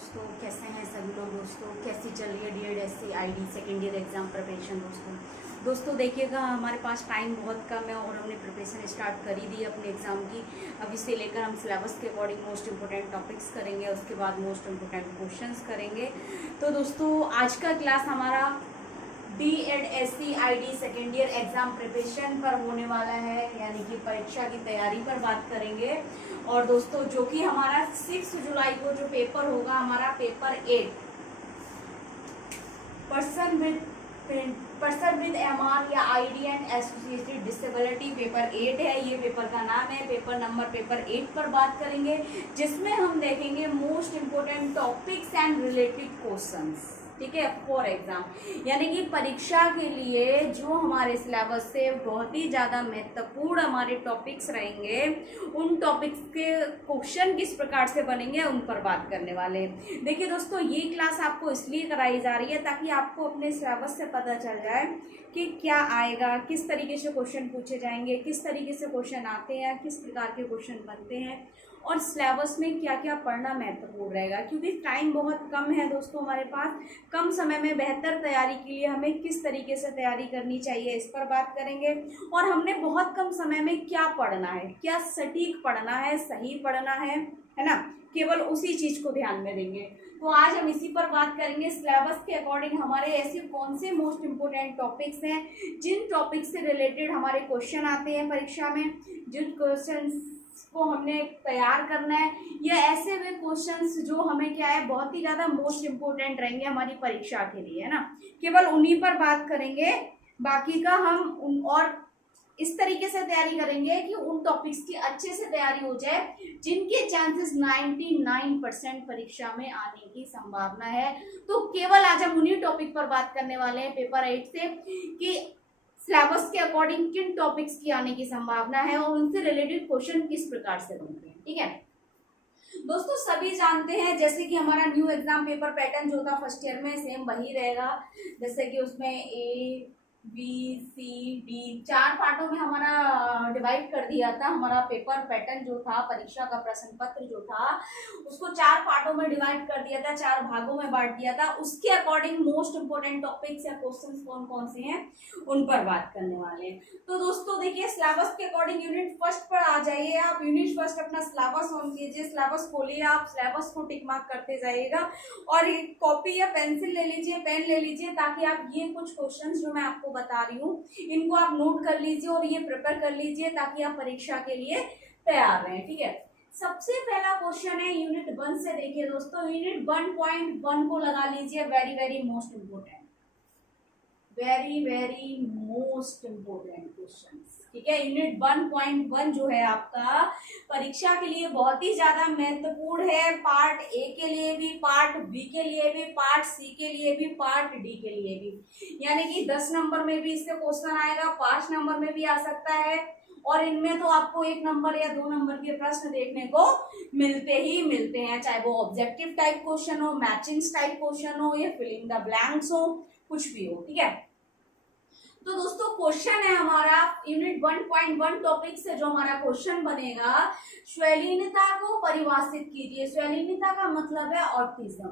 दोस्तों, कैसे हैं सभी लोग। दोस्तों, कैसी चल रही है DED ID second year exam preparation. दोस्तों देखिएगा, हमारे पास टाइम बहुत कम है और हमने प्रिपरेशन स्टार्ट कर ही दी है अपने एग्ज़ाम की। अब इसे लेकर हम सिलेबस के अकॉर्डिंग मोस्ट इंपॉर्टेंट टॉपिक्स करेंगे, उसके बाद मोस्ट इंपॉर्टेंट क्वेश्चंस करेंगे। तो दोस्तों, आज का क्लास हमारा DED ID second year exam preparation पर होने वाला है, यानी कि परीक्षा की तैयारी पर बात करेंगे। और दोस्तों, जो कि हमारा 6 जुलाई को जो पेपर होगा, हमारा पेपर 8 पर्सन विद MR या ID and associated disability paper 8 है। ये पेपर का नाम है। पेपर नंबर पेपर 8 पर बात करेंगे, जिसमें हम देखेंगे most important topics and related questions. ठीक है, फॉर एग्जाम, यानी कि परीक्षा के लिए जो हमारे सिलेबस से बहुत ही ज़्यादा महत्वपूर्ण हमारे टॉपिक्स रहेंगे, उन टॉपिक्स के क्वेश्चन किस प्रकार से बनेंगे उन पर बात करने वाले हैं। देखिए दोस्तों, ये क्लास आपको इसलिए कराई जा रही है ताकि आपको अपने सिलेबस से पता चल जाए कि क्या आएगा, किस तरीके से क्वेश्चन पूछे जाएंगे, किस तरीके से क्वेश्चन आते हैं, किस प्रकार के क्वेश्चन बनते हैं और सिलेबस में क्या क्या पढ़ना महत्वपूर्ण रहेगा। क्योंकि टाइम बहुत कम है दोस्तों हमारे पास, कम समय में बेहतर तैयारी के लिए हमें किस तरीके से तैयारी करनी चाहिए, इस पर बात करेंगे। और हमने बहुत कम समय में क्या पढ़ना है, क्या सटीक पढ़ना है, सही पढ़ना है ना, केवल उसी चीज़ को ध्यान में देंगे। तो आज हम इसी पर बात करेंगे। सिलेबस के अकॉर्डिंग हमारे ऐसे कौन से मोस्ट इंपोर्टेंट टॉपिक्स हैं, जिन टॉपिक से रिलेटेड हमारे क्वेश्चन आते हैं परीक्षा में, जिन क्वेश्चन को हमने तैयार करना है, या ऐसे वे क्वेश्चंस जो हमें क्या है बहुत ही ज़्यादा मोस्ट इम्पोर्टेंट रहेंगे हमारी परीक्षा के लिए, है ना। केवल उन्हीं पर बात करेंगे, बाकी का हम और इस तरीके से तैयारी करेंगे कि उन टॉपिक्स की अच्छे से तैयारी हो जाए जिनके चांसेस 99% परीक्षा में आने की संभावना है। तो केवल आज हम उन्हीं टॉपिक पर बात करने वाले हैं पेपर 8 से कि सिलेबस के अकॉर्डिंग किन टॉपिक्स की आने की संभावना है और उनसे रिलेटेड क्वेश्चन किस प्रकार से बनते हैं। ठीक है दोस्तों, सभी जानते हैं जैसे कि हमारा न्यू एग्जाम पेपर पैटर्न जो था फर्स्ट ईयर में, सेम वही रहेगा। जैसे कि उसमें ABCD 4 पार्टों में हमारा डिवाइड कर दिया था। हमारा पेपर पैटर्न जो था, परीक्षा का प्रश्न पत्र जो था, उसको 4 पार्टों में डिवाइड कर दिया था, 4 भागों में बांट दिया था। उसके अकॉर्डिंग मोस्ट इंपोर्टेंट टॉपिक्स या क्वेश्चंस कौन कौन से हैं उन पर बात करने वाले हैं। तो दोस्तों देखिए, सिलेबस के अकॉर्डिंग यूनिट फर्स्ट पर आ जाइए आप। यूनिट फर्स्ट अपना सिलेबस ऑन कीजिए, सिलेबस खोलिए, आप सिलेबस को टिक मार्क करते जाइएगा और एक कॉपी या पेंसिल ले लीजिए, पेन ले लीजिए, ताकि आप ये कुछ क्वेश्चंस जो मैं आपको बता रही हूँ इनको आप नोट कर लीजिए और ये प्रिपेयर कर लीजिए ताकि आप परीक्षा के लिए तैयार रहें। ठीक है, सबसे पहला क्वेश्चन है यूनिट 1 से। देखिए दोस्तों, यूनिट 1.1 को लगा लीजिए, very very most important, very very most important questions. ठीक है, यूनिट 1.1 जो है आपका परीक्षा के लिए बहुत ही ज्यादा महत्वपूर्ण है। पार्ट ए के लिए भी, पार्ट बी के लिए भी, पार्ट सी के लिए भी, पार्ट डी के लिए भी। यानी कि 10 नंबर में भी इससे क्वेश्चन आएगा, 5 नंबर में भी आ सकता है, और इनमें तो आपको 1 नंबर या 2 नंबर के प्रश्न देखने को मिलते ही मिलते हैं, चाहे वो ऑब्जेक्टिव टाइप क्वेश्चन हो, मैचिंग टाइप क्वेश्चन हो, या फिलिंग द ब्लैंक्स हो, कुछ भी हो। ठीक है, तो दोस्तों क्वेश्चन है हमारा यूनिट 1.1 टॉपिक से जो हमारा क्वेश्चन बनेगा, श्वेलिनता को परिभाषित कीजिए। श्वेलिनता का मतलब है ऑटिज्म।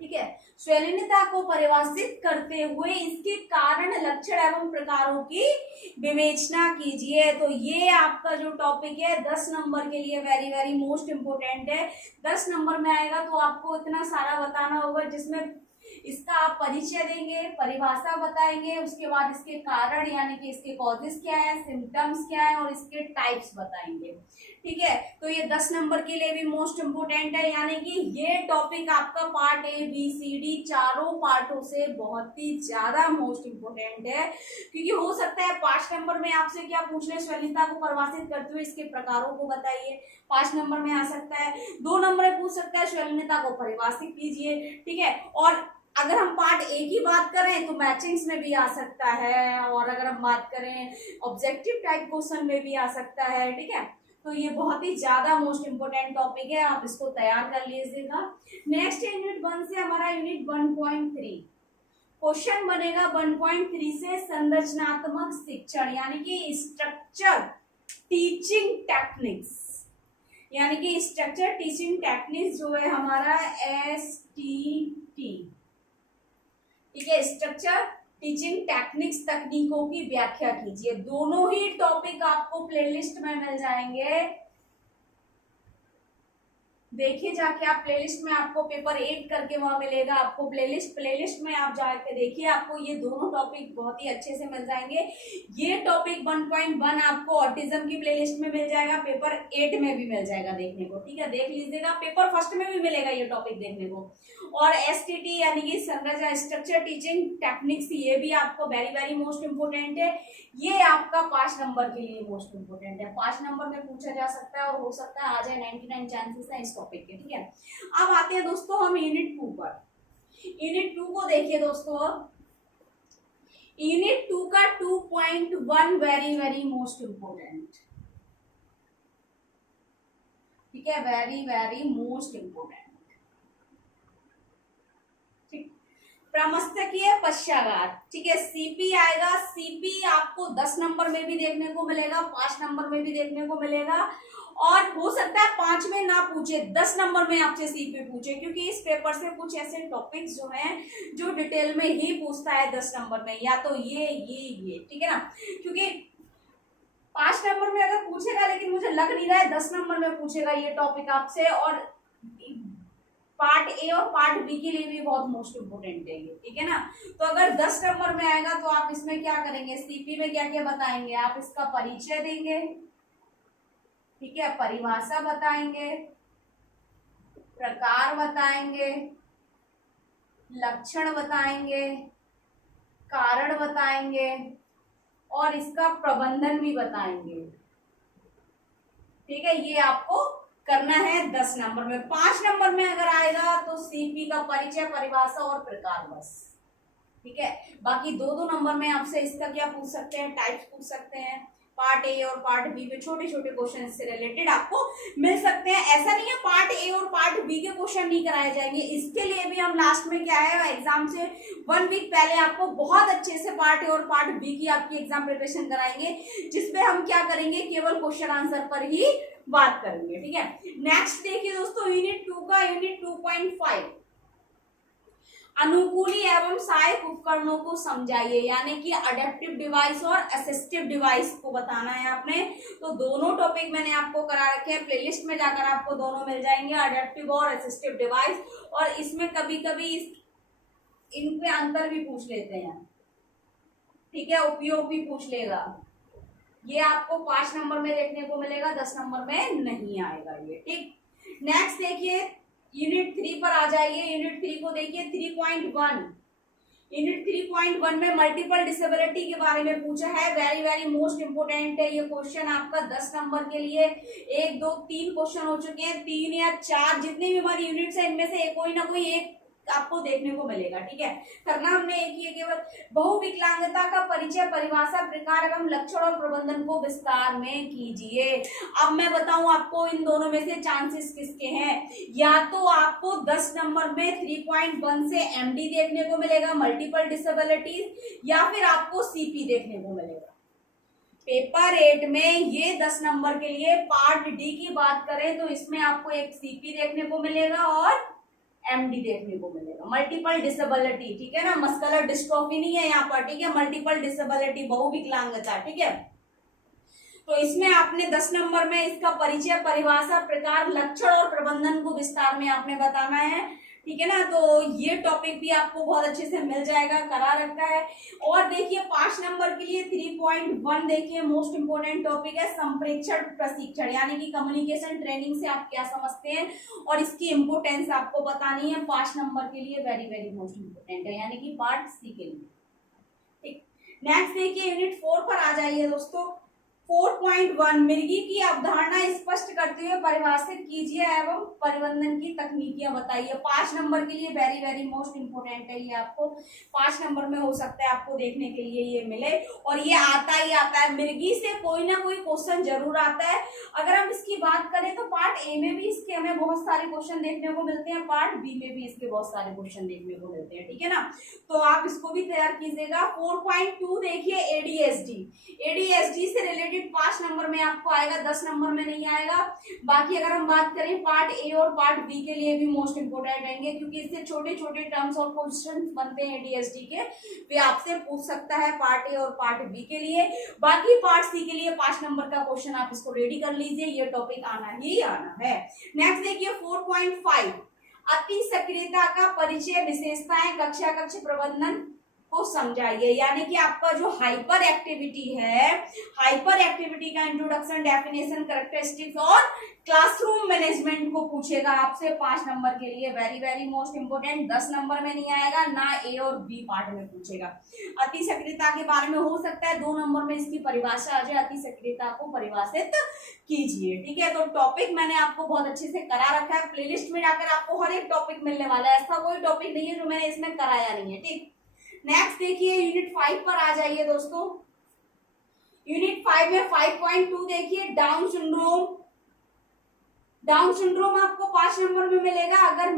ठीक है, श्वेलिनता को परिभाषित करते हुए इसके कारण, लक्षण एवं प्रकारों की विवेचना कीजिए। तो ये आपका जो टॉपिक है 10 नंबर के लिए वेरी वेरी मोस्ट इंपोर्टेंट है। 10 नंबर में आएगा तो आपको इतना सारा बताना होगा, जिसमें इसका आप परिचय देंगे, परिभाषा बताएंगे, उसके बाद इसके कारण यानी कि इसके कॉजेस क्या है, सिम्टम्स क्या है, और इसके टाइप्स बताएंगे। ठीक है, तो ये 10 नंबर के लिए भी मोस्ट इंपोर्टेंट है। यानी कि ये टॉपिक आपका पार्ट ABCD चारों पार्टों से बहुत ही ज्यादा मोस्ट इंपोर्टेंट है, क्योंकि हो सकता है 5 नंबर में आपसे क्या पूछ ले, श्वेलिनता को परिभाषित करते हुए इसके प्रकारों को बताइए, 5 नंबर में आ सकता है। 2 नंबर में पूछ सकता है श्वेलिनता को परिभाषित कीजिए। ठीक है, और अगर हम पार्ट ए की बात करें तो मैचिंग्स में भी आ सकता है, और अगर हम बात करें ऑब्जेक्टिव टाइप क्वेश्चन में भी आ सकता है। ठीक है, तो ये बहुत ही ज्यादा मोस्ट इंपोर्टेंट टॉपिक है, आप इसको तैयार कर लीजिएगा। नेक्स्ट यूनिट 1 से हमारा यूनिट 1.3 क्वेश्चन बनेगा। 1.3 से संरचनात्मक शिक्षण, यानी कि स्ट्रक्चर टीचिंग टेक्निक्स। यानी कि स्ट्रक्चर टीचिंग टेक्निक्स जो है हमारा STT, ठीक है, स्ट्रक्चर टीचिंग टेक्निक्स तकनीकों की व्याख्या कीजिए। दोनों ही टॉपिक आपको प्लेलिस्ट में मिल जाएंगे। देखिए जाके आप प्लेलिस्ट में, आपको पेपर 8 करके वहां मिलेगा आपको प्लेलिस्ट में आप जाके देखिए, आपको ये दोनों टॉपिक बहुत ही अच्छे से मिल जाएंगे। ये टॉपिक 1.1 आपको ऑटिज्म की प्लेलिस्ट में मिल जाएगा, पेपर 8 में भी मिल जाएगा देखने को, ठीक है, देख लीजिएगा। पेपर फर्स्ट में भी मिलेगा ये टॉपिक देखने को। और STT यानी कि संरचना स्ट्रक्चर टीचिंग टेक्निक्स, ये भी आपको वेरी वेरी मोस्ट इंपोर्टेंट है। ये आपका 5 नंबर के लिए मोस्ट इंपोर्टेंट है, 5 नंबर में पूछा जा सकता है और हो सकता है आ जाए, 99 चांसेस है इस टॉपिक के, ठीक है। अब आते हैं दोस्तों हम यूनिट 2 पर। यूनिट 2 को देखिए दोस्तों, यूनिट 2 का 2.1 वेरी वेरी मोस्ट इंपोर्टेंट, ठीक है, वेरी वेरी मोस्ट इंपोर्टेंट। प्रमस्तकीय पश्चाघात, ठीक है, CP आएगा। CP आपको 10 नंबर में भी देखने को मिलेगा, 5 नंबर में भी देखने को मिलेगा, और हो सकता है 5 में ना पूछे, 10 नंबर में आपसे CP पूछे, क्योंकि इस पेपर से कुछ ऐसे टॉपिक्स जो हैं जो डिटेल में ही पूछता है 10 नंबर में, या तो ये, ठीक है ना, क्योंकि 5 नंबर में अगर पूछेगा, लेकिन मुझे लग नहीं रहा है 10 नंबर में पूछेगा ये टॉपिक आपसे, और पार्ट ए और पार्ट बी के लिए भी बहुत मोस्ट इंपोर्टेंट है ये, ठीक है ना। तो अगर 10 नंबर में आएगा तो आप इसमें क्या करेंगे, CP में क्या क्या बताएंगे, आप इसका परिचय देंगे, ठीक है, परिभाषा बताएंगे, प्रकार बताएंगे, लक्षण बताएंगे, कारण बताएंगे, और इसका प्रबंधन भी बताएंगे, ठीक है। ये आपको करना है 10 नंबर में। 5 नंबर में अगर आएगा तो CP का परिचय, परिभाषा और प्रकार, बस, ठीक है। बाकी 2-2 नंबर में आपसे इसका क्या पूछ सकते हैं, टाइप्स पूछ सकते हैं। पार्ट ए और पार्ट बी में छोटे छोटे क्वेश्चन से रिलेटेड आपको मिल सकते हैं। ऐसा नहीं है पार्ट ए और पार्ट बी के क्वेश्चन नहीं कराए जाएंगे, इसके लिए भी हम लास्ट में क्या है, एग्जाम से 1 वीक पहले आपको बहुत अच्छे से पार्ट ए और पार्ट बी की आपकी एग्जाम प्रिपरेशन कराएंगे, जिसमें हम क्या करेंगे, केवल क्वेश्चन आंसर पर ही बात करेंगे, ठीक है। नेक्स्ट देखिए दोस्तों, यूनिट 2 का यूनिट 2.5, अनुकूली एवं सहायक उपकरणों को समझाइए, यानी कि अडेप्टिव डिवाइस और असिस्टिव डिवाइस को बताना है आपने। तो दोनों टॉपिक मैंने आपको करा रखे हैं, प्लेलिस्ट में जाकर आपको दोनों मिल जाएंगे, अडेप्टिव और असिस्टिव डिवाइस। और इसमें कभी कभी इन पे अंतर भी पूछ लेते हैं, ठीक है, उपयोग भी पूछ लेगा। ये आपको 5 नंबर में देखने को मिलेगा, 10 नंबर में नहीं आएगा ये, ठीक। नेक्स्ट देखिए, यूनिट 3 पर आ जाइए। यूनिट 3 को देखिए, 3.1। यूनिट 3.1 में मल्टीपल डिसेबिलिटी के बारे में पूछा है, वेरी वेरी मोस्ट इंपोर्टेंट है ये क्वेश्चन आपका 10 नंबर के लिए। 1 2 3 क्वेश्चन हो चुके हैं, 3 या 4 जितनी भी हमारी यूनिट्स है इनमें से कोई ना कोई एक आपको देखने को मिलेगा, ठीक है। करना हमने एक ही है केवल, बहुविकलांगता का परिचय, परिभाषा, प्रकार एवं लक्षण और प्रबंधन को विस्तार में कीजिए। अब मैं बताऊं आपको इन दोनों में से चांसेस किसके हैं, या तो आपको 10 नंबर में 3.1 से MD देखने को मिलेगा, मल्टीपल डिसेबिलिटीज, या फिर आपको CP देखने को मिलेगा। पेपर 8 में ये 10 नंबर के लिए पार्ट डी की बात करें तो इसमें आपको एक CP देखने को मिलेगा और MD देखने को मिलेगा, मल्टीपल डिसेबिलिटी, ठीक है ना, मस्कुलर डिस्ट्रोफी नहीं है यहाँ पर, ठीक है, मल्टीपल डिसेबिलिटी, बहुविकलांगता, ठीक है। तो इसमें आपने 10 नंबर में इसका परिचय, परिभाषा, प्रकार, लक्षण और प्रबंधन को विस्तार में आपने बताना है, ठीक है ना। तो ये टॉपिक भी आपको बहुत अच्छे से मिल जाएगा, करा रखा है। और देखिए 5 नंबर के लिए 3.1 देखिए मोस्ट इंपोर्टेंट टॉपिक है, संप्रेक्षण प्रशिक्षण, यानी कि कम्युनिकेशन ट्रेनिंग से आप क्या समझते हैं और इसकी इंपोर्टेंस आपको बतानी है। 5 नंबर के लिए वेरी वेरी मोस्ट इंपोर्टेंट है, यानी कि पार्ट C के लिए, ठीक। नेक्स्ट देखिए, यूनिट 4 पर आ जाइए दोस्तों। 4.1 मिर्गी की अवधारणा स्पष्ट करते हुए परिभाषित कीजिए एवं परिबंधन की तकनीकियां बताइए। 5 नंबर के लिए वेरी वेरी मोस्ट इंपोर्टेंट है, ये आपको 5 नंबर में हो सकता है आपको देखने के लिए ये मिले, और ये आता ही आता है, मिर्गी से कोई ना कोई क्वेश्चन जरूर आता है। अगर हम इसकी बात करें तो पार्ट ए में भी इसके हमें बहुत सारे क्वेश्चन देखने को मिलते हैं, पार्ट बी में भी इसके बहुत सारे क्वेश्चन देखने को मिलते हैं, ठीक है ना। तो आप इसको भी तैयार कीजिएगा। 4.2 देखिए, ADHD से रिलेटेड यूनिट 5 नंबर में आपको आएगा, 10 नंबर में नहीं आएगा। बाकी अगर हम बात करें पार्ट ए और पार्ट बी के लिए भी मोस्ट इंपोर्टेंट रहेंगे, क्योंकि इससे छोटे छोटे टर्म्स और क्वेश्चन बनते हैं डीएसटी के, वे आपसे पूछ सकता है पार्ट ए और पार्ट बी के लिए। बाकी पार्ट सी के लिए 5 नंबर का क्वेश्चन आप इसको रेडी कर लीजिए, ये टॉपिक आना ही आना है। नेक्स्ट देखिए 4.5 अति सक्रियता का परिचय, विशेषताएं, कक्षा कक्ष प्रबंधन को समझाइए। यानी कि आपका जो हाइपर एक्टिविटी है, हाइपर एक्टिविटी का इंट्रोडक्शन, डेफिनेशन, कैरेक्टरिस्टिक्स और क्लासरूम मैनेजमेंट को पूछेगा आपसे 5 नंबर के लिए। Very very most important, 10 number में नहीं आएगा, ना ए और बी पार्ट में पूछेगा। अति सक्रियता के बारे में हो सकता है 2 नंबर में इसकी परिभाषा आ जाए, अति सक्रियता को परिभाषित कीजिए। ठीक है, तो टॉपिक मैंने आपको बहुत अच्छे से करा रखा है, प्लेलिस्ट में जाकर आपको हर एक टॉपिक मिलने वाला है, ऐसा कोई टॉपिक नहीं है जो मैंने इसमें कराया नहीं है। ठीक, नेक्स्ट देखिए यूनिट 5 पर आ जाइए दोस्तों। यूनिट 5 में 5.2 देखिए डाउन सिंड्रोम। डाउन सिंड्रोम आपको 5 नंबर में मिलेगा। अगर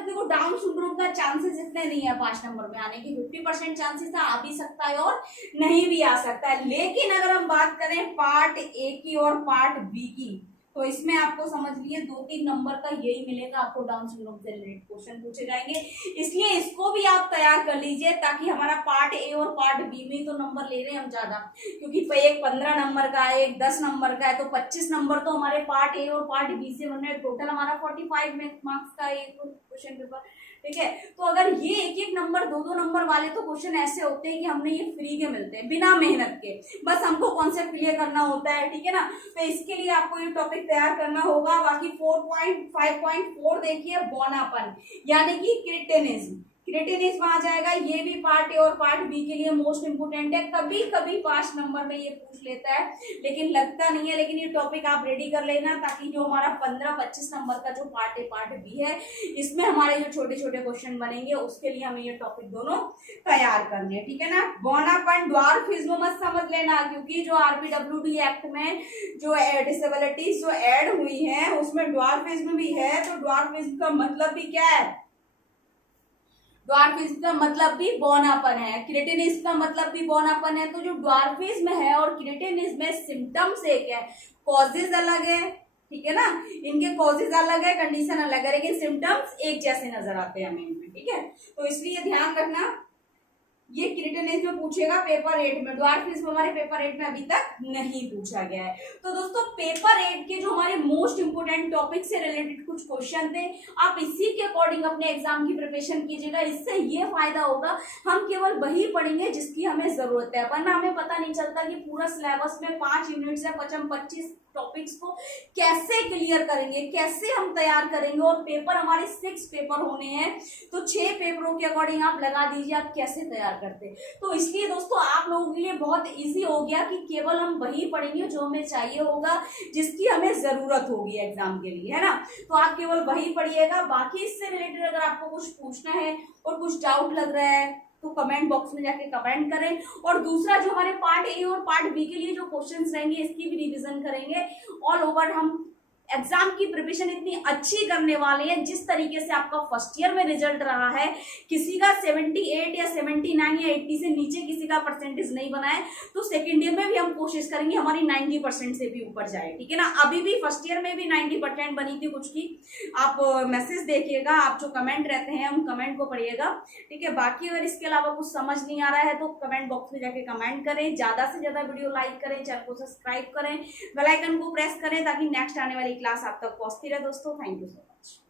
देखो डाउन सिंड्रोम का चांसेस इतने नहीं है 5 नंबर में आने की, 50% चांसेस है, आ भी सकता है और नहीं भी आ सकता है। लेकिन अगर हम बात करें पार्ट ए की और पार्ट बी की, तो इसमें आपको समझ लिए 2-3 नंबर का यही मिलेगा आपको, डाउन सिंड्रोम से रिलेटेड क्वेश्चन पूछे जाएंगे। इसलिए इसको भी आप तैयार कर लीजिए, ताकि हमारा पार्ट ए और पार्ट बी में तो नंबर ले रहे हैं हम ज्यादा, क्योंकि एक 15 नंबर का है, एक 10 नंबर का है, तो 25 नंबर तो हमारे पार्ट ए और पार्ट बी से बन रहे हैं। टोटल हमारा 45 मार्क्स का एक क्वेश्चन पेपर। ठीक है, तो अगर ये एक एक नंबर 2-2 नंबर वाले तो क्वेश्चन ऐसे होते हैं कि हमने ये फ्री के मिलते हैं, बिना मेहनत के, बस हमको कॉन्सेप्ट क्लियर करना होता है। ठीक है ना, तो इसके लिए आपको ये टॉपिक तैयार करना होगा। बाकी 4.5.4 देखिए बौनापन, यानी कि क्रिटेनिज्म। क्रिटेनिज्म आ जाएगा, ये भी पार्ट ए और पार्ट बी के लिए मोस्ट इंपोर्टेंट है। कभी कभी 5 नंबर में ये पूछ लेता है, लेकिन लगता नहीं है। लेकिन ये टॉपिक आप रेडी कर लेना, ताकि जो हमारा 15-25 नंबर का जो पार्ट ए पार्ट बी है, इसमें हमारे जो छोटे छोटे क्वेश्चन बनेंगे, उसके लिए हमें ये टॉपिक दोनों तैयार करने हैं। ठीक है ना, बौनापन ड्वार्फिज्म मत समझ लेना, क्योंकि जो आरपीडब्ल्यूडी एक्ट में जो डिसेबिलिटीज जो एड हुई है उसमें ड्वार्फिज्म भी है। तो ड्वार्फिज्म का मतलब भी क्या है? ड्वार्फिज्म का मतलब भी बौनापन है, क्रिटेनिज्म का मतलब भी बौनापन है। तो जो ड्वार्फिज्म है और क्रिटेनिज्म में सिम्टम्स एक है, कॉजेज अलग है। ठीक है ना, इनके कॉजेज अलग है, कंडीशन अलग है, लेकिन सिम्टम्स एक जैसे नजर आते हैं हमें इनमें। ठीक है, तो इसलिए ध्यान रखना, ये क्रिटेनिज्म में पूछेगा पेपर 8 में, ड्वार्फिज्म हमारे पेपर 8 में अभी तक नहीं पूछा गया है। तो दोस्तों पेपर 8 के जो हमारे मोस्ट इंपोर्टेंट टॉपिक से रिलेटेड कुछ क्वेश्चन थे, आप इसी के अकॉर्डिंग अपने एग्जाम की प्रिपरेशन कीजिएगा। इससे ये फायदा होगा, हम केवल वही पढ़ेंगे जिसकी हमें जरूरत है, वरना हमें पता नहीं चलता कि पूरा सिलेबस में 5 यूनिट्स है, 25 टॉपिक्स को कैसे क्लियर करेंगे, कैसे हम तैयार करेंगे। और पेपर हमारे 6 पेपर होने हैं, तो 6 पेपरों के अकॉर्डिंग आप लगा दीजिए आप कैसे तैयार करते। तो इसलिए दोस्तों आप लोगों के लिए बहुत इजी हो गया कि केवल हम वही पढ़ेंगे जो हमें चाहिए होगा, जिसकी हमें जरूरत होगी एग्जाम के लिए, है ना। तो आप केवल वही पढ़िएगा। बाकी इससे रिलेटेड अगर आपको कुछ पूछना है और कुछ डाउट लग रहा है, तो कमेंट बॉक्स में जाके कमेंट करें। और दूसरा जो हमारे पार्ट ए और पार्ट बी के लिए जो क्वेश्चंस रहेंगे, इसकी भी रिवीजन करेंगे। ऑल ओवर हम एग्जाम की प्रिपरेशन इतनी अच्छी करने वाले हैं, जिस तरीके से आपका फर्स्ट ईयर में रिजल्ट रहा है, किसी का 78 या 79 या 80 से नीचे किसी का परसेंटेज नहीं बना है, तो सेकेंड ईयर में भी हम कोशिश करेंगे हमारी 90% से भी ऊपर जाए। ठीक है ना, अभी भी फर्स्ट ईयर में भी 90% बनी थी कुछ की। आप मैसेज देखिएगा, आप जो कमेंट रहते हैं उन कमेंट को पढ़िएगा। ठीक है, बाकी अगर इसके अलावा कुछ समझ नहीं आ रहा है तो कमेंट बॉक्स में जाके कमेंट करें, ज्यादा से ज्यादा वीडियो लाइक करें, चैनल को सब्सक्राइब करें, बेल आइकन को प्रेस करें, ताकि नेक्स्ट आने वाली क्लास आप तक पहुंचती रहे। दोस्तों थैंक यू सो मच।